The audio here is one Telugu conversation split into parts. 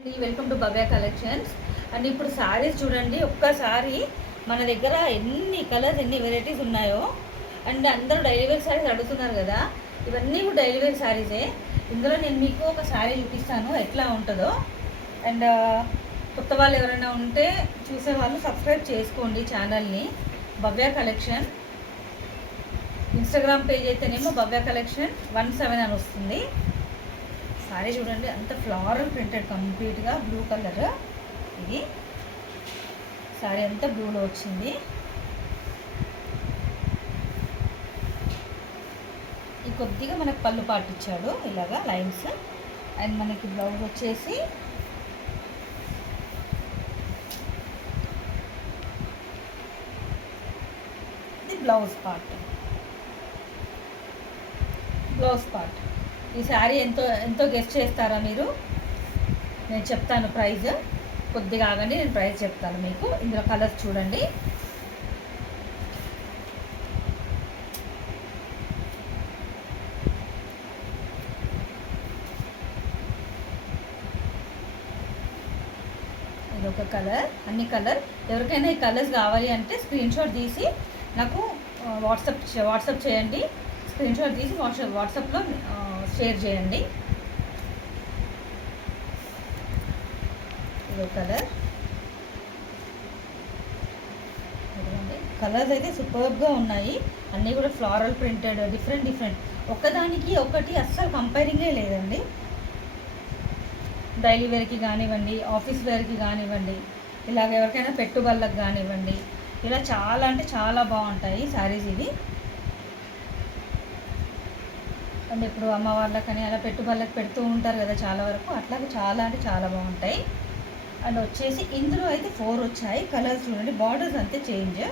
Welcome to Bhavya collections. And ఇప్పుడు శారీస్ చూడండి, ఒక్కసారి మన దగ్గర ఎన్ని కలర్స్ ఎన్ని వెరైటీస్ ఉన్నాయో. అండ్ అందరూ డైలీ వేర్ శారీస్ అడుగుతున్నారు కదా, ఇవన్నీ కూడా డైలీ వేర్ శారీసే. ఇందులో నేను మీకు ఒక శారీ చూపిస్తాను ఎట్లా ఉంటుందో. అండ్ కొత్త వాళ్ళు ఎవరైనా ఉంటే చూసేవాళ్ళు సబ్స్క్రైబ్ చేసుకోండి ఛానల్ని, భవ్య కలెక్షన్. ఇన్స్టాగ్రామ్ పేజ్ అయితేనేమో భవ్య కలెక్షన్ 17 అని వస్తుంది. సారీ చూడండి, అంత ఫ్లోరల్ ప్రింటెడ్ కంప్లీట్గా బ్లూ కలర్. ఇది సారీ అంతా బ్లూలో వచ్చింది. ఈ కొద్దిగా మనకు పళ్ళు పాటు ఇచ్చాడు ఇలాగా లైన్స్. అండ్ మనకి బ్లౌజ్ వచ్చేసి ఇది బ్లౌజ్ పార్ట్. ఈ శారీ ఎంతో గెస్ట్ చేస్తారా మీరు? నేను చెప్తాను ప్రైస్, కొద్దిగా ఆగండి, నేను ప్రైస్ చెప్తాను మీకు. ఇందులో కలర్స్ చూడండి. ఇది ఒక కలర్, అన్ని కలర్. ఎవరికైనా ఈ కలర్స్ కావాలి అంటే స్క్రీన్ షాట్ తీసి నాకు వాట్సాప్ చేయండి. స్క్రీన్ షాట్ తీసి వాట్సాప్లో షేర్ చేయండి. ఇదో కలర్. కలర్స్ అయితే సూపర్గా ఉన్నాయి, అన్నీ కూడా ఫ్లోరల్ ప్రింటెడ్, డిఫరెంట్. ఒక్కదానికి ఒకటి అస్సలు కంపేరింగే లేదండి. డైలీ వేర్కి కానివ్వండి, ఆఫీస్ వేర్కి కానివ్వండి, ఇలాగ ఎవరికైనా పెట్టుబడులకు కానివ్వండి, ఇలా చాలా అంటే చాలా బాగుంటాయి శారీస్ ఇవి. అండ్ ఇప్పుడు అమ్మవార్లకని అలా పెట్టుబడులకు పెడుతూ ఉంటారు కదా చాలా వరకు, అట్లాగే చాలా అంటే చాలా బాగుంటాయి. అండ్ వచ్చేసి ఇందులో అయితే 4 వచ్చాయి కలర్స్. చూడండి, బార్డర్స్ అంతే చేంజ్.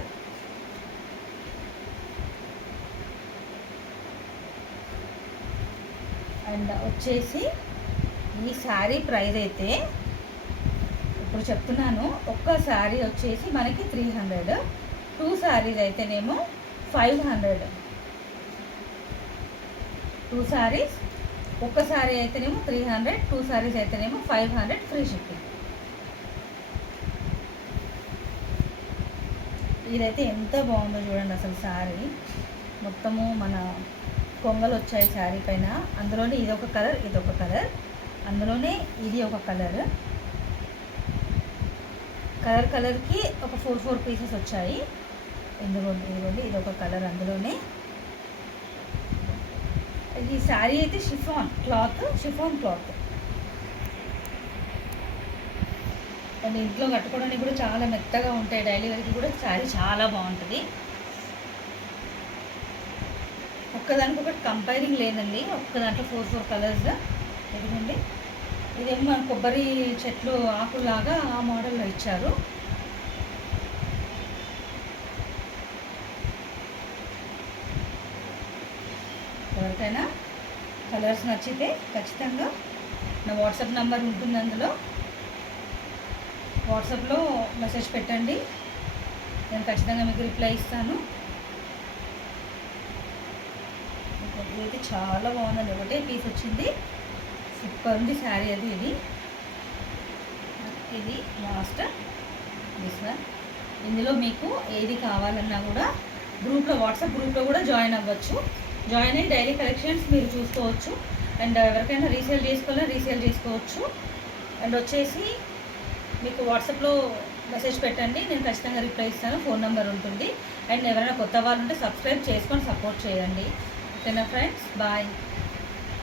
అండ్ వచ్చేసి ఈ శారీ ప్రైస్ అయితే ఇప్పుడు చెప్తున్నాను. ఒక్క శారీ వచ్చేసి మనకి 300, 2 శారీస్ అయితేనేమో 500. 2 శారీస్, ఒక్క శారీ అయితేనేమో 300, 2 శారీస్ అయితేనేమో 500 ఫ్రీ షిప్పింగ్. ఇదైతే ఎంత బాగుందో చూడండి అసలు. శారీ మొత్తము మన కొంగలు వచ్చాయి శారీ పైన. అందులోనే ఇదొక కలర్, అందులోనే ఇది ఒక కలర్కి ఒక 4 పీసెస్ వచ్చాయి. ఇదిగోండి ఇదొక కలర్. అందులోనే ఈ శారీ అయితే షిఫాన్ క్లాత్. అండ్ ఇంట్లో కట్టుకోవడానికి కూడా చాలా మెత్తగా ఉంటాయి. డైలీ వేర్కి కూడా శారీ చాలా బాగుంటుంది. ఒక్కదానికొకటి కంపేరింగ్ లేదండి. ఒక్క దాంట్లో 4 కలర్స్. ఎందుకండి ఇదేమో మన కొబ్బరి చెట్లు ఆకులాగా ఆ మోడల్లో ఇచ్చారు. ఎవరికైనా కలర్స్ నచ్చితే ఖచ్చితంగా నా వాట్సాప్ నెంబర్ ఉంటుంది, అందులో వాట్సాప్లో మెసేజ్ పెట్టండి, నేను ఖచ్చితంగా మీకు రిప్లై ఇస్తాను. ఇదైతే చాలా బాగుందండి, ఒకటే పీస్ వచ్చింది. సూపర్ ఉంది శారీ అది. ఇది లాస్ట్ దిస్ వన్. ఇందులో మీకు ఏది కావాలన్నా కూడా వాట్సాప్ గ్రూప్లో కూడా జాయిన్ అవ్వచ్చు. జాయిన్ అయ్యి డైలీ కలెక్షన్స్ మీరు చూసుకోవచ్చు. అండ్ ఎవరికైనా రీసేల్ చేసుకోవచ్చు. అండ్ వచ్చేసి మీకు వాట్సాప్లో మెసేజ్ పెట్టండి, నేను ఖచ్చితంగా రిప్లై ఇస్తాను. ఫోన్ నెంబర్ ఉంటుంది. అండ్ ఎవరైనా కొత్త వాళ్ళు ఉంటే సబ్స్క్రైబ్ చేసుకొని సపోర్ట్ చేయండి. ఓకేనా ఫ్రెండ్స్, బాయ్.